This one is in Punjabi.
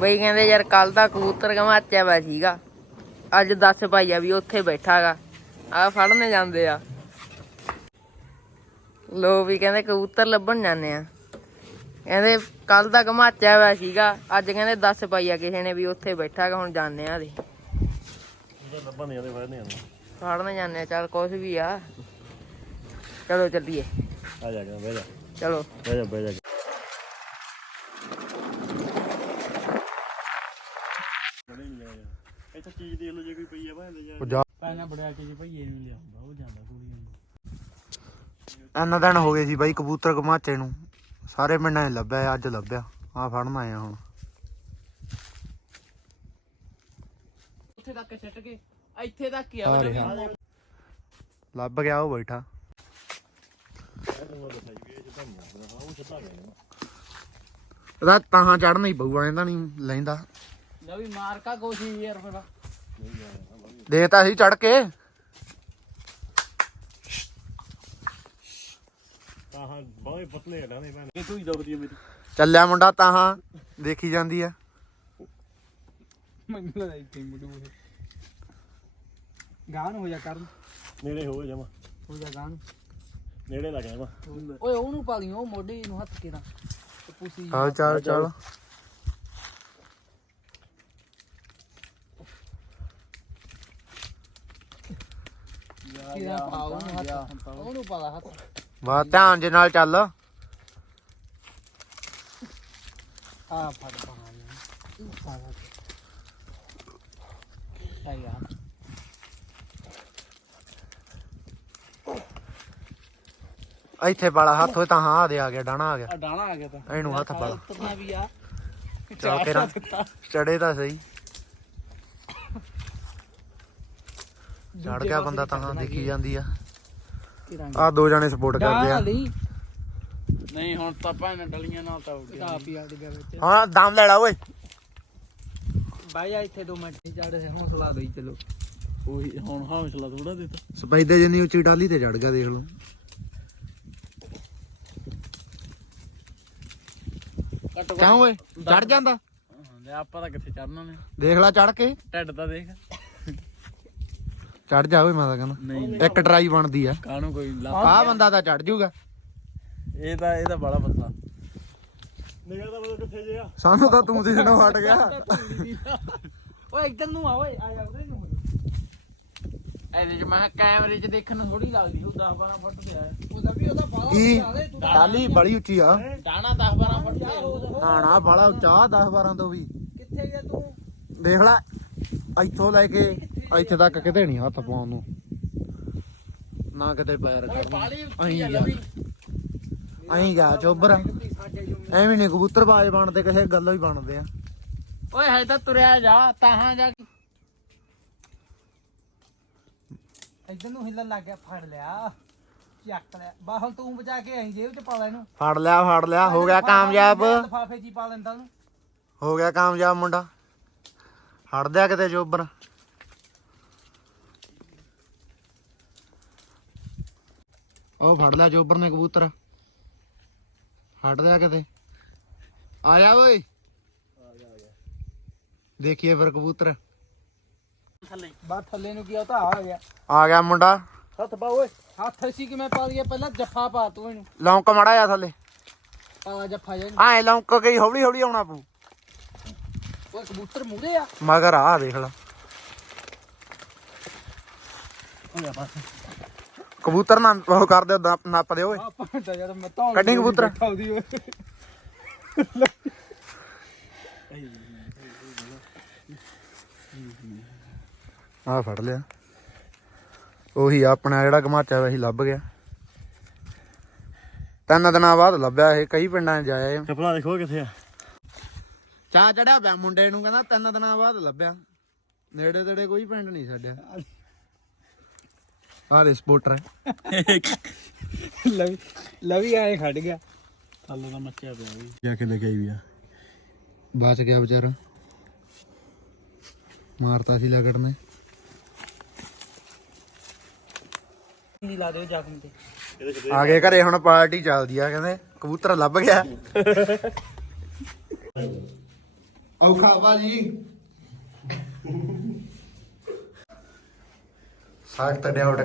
ਬਈ ਕਹਿੰਦੇ ਯਾਰ ਕੱਲ ਦਾ ਕਬੂਤਰ ਘਮਾਚਿਆ ਵਾ ਸੀਗਾ। ਅੱਜ 10 ਭਾਈਆ ਵੀ ਉੱਥੇ ਬੈਠਾਗਾ। ਆ ਫੜਨੇ ਜਾਂਦੇ ਆ। ਲੋ ਵੀ ਕਹਿੰਦੇ ਕਬੂਤਰ ਲੱਭਣ ਜਾਂਦੇ ਆ। ਕਹਿੰਦੇ ਕੱਲ ਦਾ ਘਮਾਚਿਆ ਹੋਇਆ ਸੀਗਾ। ਅੱਜ ਕਹਿੰਦੇ 10 ਪਾਈਆ ਕਿਸੇ ਨੇ ਵੀ ਉੱਥੇ ਬੈਠਾਗਾ ਹੁਣ ਜਾਂਦੇ ਆ ਦੇ ਫੜਨੇ ਆਉਂਦੇ। ਫੜਨ ਜਾਂਦੇ ਆ ਚੱਲ ਕੁਛ ਵੀ ਆ। ਚਲੋ ਚੱਲੀਏ। ਆ ਜਾ ਬਹਿ ਜਾ। ਚਲੋ। ਬਹਿ ਜਾ ਬਹਿ ਜਾ। ਇੱਥੇ ਚੀਜ਼ ਦੇਖ ਲਓ ਜੇ ਕੋਈ ਪਈ ਆ ਭਾਵੇਂ ਲੈ ਜਾ। ਪਹਿਲਾਂ ਬੜਿਆ ਕੇ ਜੀ ਭਈਏ ਨੂੰ ਲਿਆਉਂਦਾ ਉਹ ਜਾਂਦਾ ਕੁੜੀਆਂ ਨੂੰ। ਇੰਨਾ ਦਿਨ ਹੋ ਗਏ ਸੀ ਬਾਈ ਕਬੂਤਰ ਕਮਾਚੇ ਨੂੰ। ਸਾਰੇ ਪਿੰਡਾਂ 'ਚ ਲੱਭਿਆ ਅੱਜ ਲੱਭਿਆ। ਆ ਫੜਨ ਆਇਆ ਹੁਣ। ਉੱਥੇ ਤੱਕ ਛੱਟ ਕੇ ਇੱਥੇ ਤੱਕ ਹੀ ਆ ਰਿਹਾ। ਲੱਭ ਗਿਆ ਉਹ ਬੈਠਾ। ਉਹ ਦਿਖਾਈ ਵੀ ਇਹ ਜਿੱਦਾਂ ਨਹੀਂ ਆਉਂਦਾ ਹਾਂ ਉਹ ਛੱਤਾ ਗਿਆ ਉਹਦਾ ਤਾਂ ਚੜਨਾ ਹੀ ਪਊਗਾ ਇਹਦਾ ਨਹੀਂ ਲੈਂਦਾ। ਨਵੀਂ ਮਾਰਕਾ ਕੋਸ਼ਿਸ਼ ਯਾਰ ਫਿਰ। ਦੇਖਤਾ ਸੀ ਚੜ ਕੇ। ਤਾਂ ਹਾਂ ਬਾਹੇ ਪਤਲੇ ਹਟਾਂ ਦੇ ਭੈਣ। ਇਹ ਤੂੰ ਹੀ ਦੁਖਦੀ ਮੇਰੀ। ਚੱਲਿਆ ਮੁੰਡਾ ਤਾਂ ਹਾਂ ਦੇਖੀ ਜਾਂਦੀ ਆ। ਮੈਨੂੰ ਲੱਗਦਾ ਇੱਥੇ ਇਹ ਗਾਣ ਹੋ ਜਾ ਕਰਨ। ਨੇੜੇ ਹੋ ਜਾਵਾ ਹੋ ਜਾ ਗਾਣ। ਨੇੜੇ ਲੱਗ ਜਾਵਾ ਓਏ ਉਹਨੂੰ ਪਾ ਲਈ ਉਹ ਮੋਢੇ ਨੂੰ ਹੱਥ ਕੇ ਨਾ। ਪੁੱਸੀ ਚੱਲ ਚੱਲ ਚੱਲ। ਉਹਨੂੰ ਹੱਥ ਉਹਨੂੰ ਪਾ ਲਾ ਹੱਥ ਵਾ ਧਿਆਨ ਜੇ ਨਾਲ ਚੱਲ। ਆ ਫੜ ਪਾ ਤੂੰ ਪਾ ਲਾ ਆਈ ਆ ਇੱਥੇ ਪਾਲਾ ਹੱਥ ਹੋਏ ਤਾਂ ਹਾਂ ਆ ਦੇ ਆ ਗਿਆ ਡਾਣਾ ਆ ਗਿਆ। ਆ ਡਾਣਾ ਆ ਗਿਆ ਤਾਂ। ਇਹਨੂੰ ਹੱਥ ਪਾਲਾ ਉਤਰਨਾ ਵੀ ਆ। ਚੱਲ ਕੇ ਚੜੇ ਤਾਂ ਸਹੀ। ਚੜ ਗਿਆ ਬੰਦਾ ਤਾਂ ਹਾਂ ਦੇਖੀ ਜਾਂਦੀ ਆ। ਆ ਦੋ ਜਣੇ ਸਪੋਰਟ ਕਰਦੇ ਆ। ਨਹੀਂ ਹੁਣ ਤਾਂ ਭੈਣ ਡਲੀਆਂ ਨਾਲ ਤਾਂ ਉੱਡ ਗਿਆ। ਪੀ ਆ ਡਿੱਗਾ ਵਿੱਚ। ਹਾਂ ਦਮ ਲੈ ਲਾ ਓਏ। ਬਾਈ ਜਾ ਇੱਥੇ 2 ਮਿੰਟ ਚੜ ਹੌਸਲਾ ਦੇਈ ਚਲੋ। ਉਹੀ ਹੁਣ ਹੌਸਲਾ ਥੋੜਾ ਦਿੱਤਾ ਸਪੈਦੇ ਜਿੰਨੀ ਉੱਚੀ ਟਾਲੀ ਤੇ ਚੜ ਗਿਆ ਦੇਖ ਲਓ। ਕਿਉਂ ਓਏ? ਚੜ ਜਾਂਦਾ? ਆਪਾਂ ਤਾਂ ਕਿੱਥੇ ਚੜਨਾ ਨੇ? ਦੇਖ ਲੈ ਚੜ ਕੇ। ਢਿੱਡ ਤਾਂ ਦੇਖ। ਚੜ ਜਾ ਓਏ ਮੈਂ ਤਾਂ ਕਹਿੰਦਾ ਇੱਕ ਟਰਾਈ ਬਣਦੀ ਆ। ਕਾਹਨੂੰ ਕੋਈ ਲਾ ਆਹ ਬੰਦਾ ਤਾਂ ਚੜ ਜਾਊਗਾ ਇਹ ਤਾਂ ਇਹ ਤਾਂ ਬੜਾ ਪਤਲਾ। ਨਿਗਾਹ ਦਾ ਮਤਲਬ ਕਿੱਥੇ ਜੇ ਆ ਸਾਨੂੰ ਤਾਂ ਤੂੰ ਦਿਸਣੋਂ ਹਟ ਗਿਆ। ਓਏ ਇੱਧਰ ਨੂੰ ਆ ਓਏ ਆ ਜਾ ਉਧਰ ਨੂੰ। ਇਹਦੇ ਚ ਮੈਂ ਕੈਮਰੇ 'ਚ ਦੇਖਣ ਨੂੰ ਥੋੜੀ ਲੱਗਦੀ ਉਹ 10 12 ਫੁੱਟ ਤੇ ਆਇਆ ਉਹਦਾ ਵੀ ਉਹਦਾ ਬਾਹਲਾ ਕੀ? ਟਾਲੀ ਬੜੀ ਉੱਚੀ ਆ। ਡਾਣਾ 10 12 ਫੁੱਟ ਤੇ ਨਾ ਨਾ ਬੜਾ ਉੱਚਾ 10 12 ਤੋਂ ਵੀ। ਕਿੱਥੇ ਗਿਆ ਤੂੰ? ਦੇਖ ਲੈ ਇੱਥੋਂ ਲੈ ਕੇ ਇੱਥੇ ਤੱਕ ਕਿਤੇ ਨਹੀਂ ਹੱਥ ਪਾਉਣ ਨੂੰ। ਨਾ ਕਿਤੇ ਪੈਰ ਕਰਨ ਅਹੀਂ ਜਾ ਅਹੀਂ ਜਾ ਚੋਬਰ ਐਵੇਂ ਨਹੀਂ ਕਬੂਤਰ ਬਾਜ ਬਣਦੇ ਕਿਸੇ ਗੱਲੋਂ ਹੀ ਬਣਦੇ ਆ। ਓਏ ਹਜੇ ਤਾਂ ਤੁਰਿਆ ਜਾ ਤਾਹਾਂ ਜਾ ਇੱਧਰ ਨੂੰ ਹਿੱਲਣ ਲੱਗ ਗਿਆ ਫੜ ਲਿਆ। ਚੱਕ ਲਿਆ। ਬਾ ਹੁਣ ਤੂੰ ਬਚਾ ਕੇ ਆਈ ਜੇਬ 'ਚ ਪਾ ਲੈ ਇਹਨੂੰ। ਫੜ ਲਿਆ ਫੜ ਲਿਆ ਹੋ ਗਿਆ ਕਾਮਯਾਬ। ਲਫਾਫੇ ਹੀ ਪਾ ਲੈਂਦਾ ਉਹਨੂੰ। ਹੋ ਗਿਆ ਕਾਮਯਾਬ ਮੁੰਡਾ। ਹਟ ਦਿਆ ਕਿਤੇ ਚੋਬਰ। ਉਹ ਫੜ ਲਿਆ ਚੋਬਰ ਨੇ ਕਬੂਤਰ। ਹਟ ਦਿਆ ਕਿਤੇ। ਆ ਜਾ ਓਏ। ਦੇਖੀਏ ਫਿਰ ਕਬੂਤਰ। ਬਾ ਥੱਲੇ ਨੂੰ ਗਿਆ ਤਾਂ ਆ ਗਿਆ। ਆ ਗਿਆ ਮੁੰਡਾ। ਹੱਥ ਪਾ ਓਏ। ਹੱਥ ਸੀ ਕਿਵੇਂ ਪਾ ਲਈਏ? ਪਹਿਲਾਂ ਜੱਫਾ ਪਾ ਤੂੰ ਇਹਨੂੰ। ਲੌਂਕ ਮੜਾ ਜਾ ਥੱਲੇ। ਪਾ ਜੱਫਾ ਜਾ ਐ ਲੌਂਕ ਕੇ ਹੀ ਹੌਲੀ ਹੌਲੀ ਆਉਣਾ ਪਊ। ਓਏ ਕਬੂਤਰ ਮੂਰੇ ਆ। ਮਗਰ ਆ ਦੇਖ ਲੈ। ਕਬੂਤਰ ਨਾ ਉਹ ਕਰਦੇ ਉਹ ਨੱਪ- ਨੱਪਦੇ ਓਏ। ਤਾਂ ਯਾਰ ਮੈਂ ਤਾਂ ਕੱਢੀ ਕਬੂਤਰ। ਖਾਉਦੀ ਓਏ। ਆ ਫੜ ਲਿਆ। ਉਹੀ ਆਪਣਾ ਜਿਹੜਾ ਗਮਾਚਾ ਦਾ ਸੀ ਲੱਭ ਗਿਆ। ਤਿੰਨ ਦਿਨਾਂ ਬਾਅਦ ਲੱਭਿਆ ਇਹ ਕਈ ਪਿੰਡਾਂ 'ਚ ਜਾਇਆ ਇਹ। ਚੱਪਲਾਂ ਦੇਖੋ ਕਿੱਥੇ ਆ। ਚਾਹ ਚੜਿਆ ਪਿਆ ਮੁੰਡੇ ਨੂੰ ਕਹਿੰਦਾ ਤਿੰਨ ਦਿਨਾਂ ਬਾਅਦ ਲੱਭਿਆ। ਨੇੜੇ ਤੇੜੇ ਕੋਈ ਪਿੰਡ ਨਹੀਂ ਛੱਡਿਆ। ਆਹ ਦੇ ਸਪੋਰਟਰ ਹੈ। ਲਵੀ ਲਵੀ ਆਏ ਖੜ ਗਿਆ। ਥੱਲੇ ਤਾਂ ਮੱਚਿਆ ਪਿਆ ਵੀ। ਜਾ ਕੇ ਲੈ ਕੇ ਆਈ ਵੀ ਆ। ਬਚ ਗਿਆ ਵਿਚਾਰਾ। ਮਾਰਤਾ ਸੀ ਲਗੜ ਨੇ। ਨਹੀਂ ਲਾ ਦਿਓ ਜ਼ਖਮ ਤੇ। ਆ ਗਏ ਘਰੇ ਹੁਣ ਪਾਰਟੀ ਚੱਲਦੀ ਆ ਕਹਿੰਦੇ ਕਬੂਤਰ ਲੱਭ ਗਿਆ। ਔਖਾ ਭਾਜੀ। ആ തന്നെ അവിടെ